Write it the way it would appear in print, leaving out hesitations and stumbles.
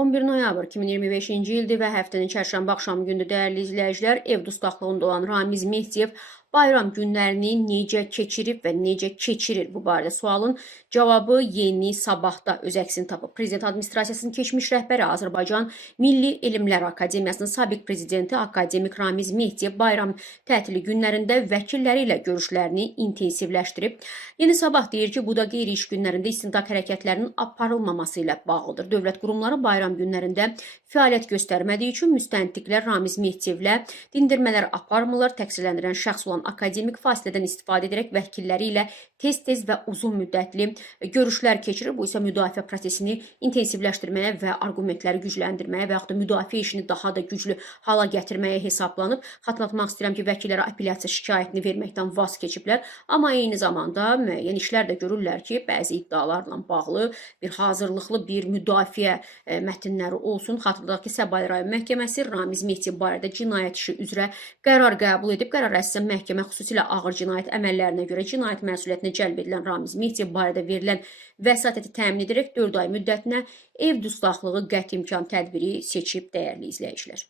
11 noyabr 2025-ci ildir və həftənin çərşənbə axşamı gündür. Dəyərli izləyicilər, ev dustaqlığında olan Ramiz Mehdiyev bayram günlərini necə keçirib və necə keçirir bu barədə sualın cavabı Yeni Sabahda öz əksini tapıb. Prezident administrasiyasının keçmiş rəhbəri Azərbaycan Milli Elmlər Akademiyasının sabiq prezidenti akademik Ramiz Mehdiyev bayram tətili günlərində vəkilləri ilə görüşlərini intensivləşdirib. Yeni Sabah deyir ki, bu da qeyri-iş günlərində istintaq hərəkətlərinin aparılmaması ilə bağlıdır. Dövlət qurumları bayram günlərində fəaliyyət göstərmədiyi üçün müstəntiqlər Ramiz Mehdiyevlə dindirmələr aparmırlar. Təqsirləndirilən şəxs olan akademik fasilədən istifadə edərək vəkilləri ilə tez-tez və uzun müddətli görüşlər keçirir. Bu isə müdafiə prosesini intensivləşdirməyə və argumentləri gücləndirməyə və yaxud da müdafiə işini daha da güclü hala gətirməyə hesablanıb. Xatırlatmaq istəyirəm ki, vəkillərə apellyasiya şikayətini verməkdən vaz keçiblər. Amma eyni zamanda müəyyən işlər də görürlər ki, bəzi iddialarla bağlı bir hazırlıqlı bir müdafiə mətnləri olsun. Xatırladaq ki, Səbail rayon məhkəməsi Ramiz Mehdiyev barədə cinayət işi üzrə qərar qəbul edib. Qərar əsasən məhkəmə xüsusilə ağır cinayət əməllərinə görə cinayət məsuliyyətinə cəlb edilən Ramiz Mehdiyev barədə verilən vəsatəti təmin edərək 4 ay müddətinə ev dustaqlığı qəti imkan tədbiri seçib, dəyərli izləyicilər.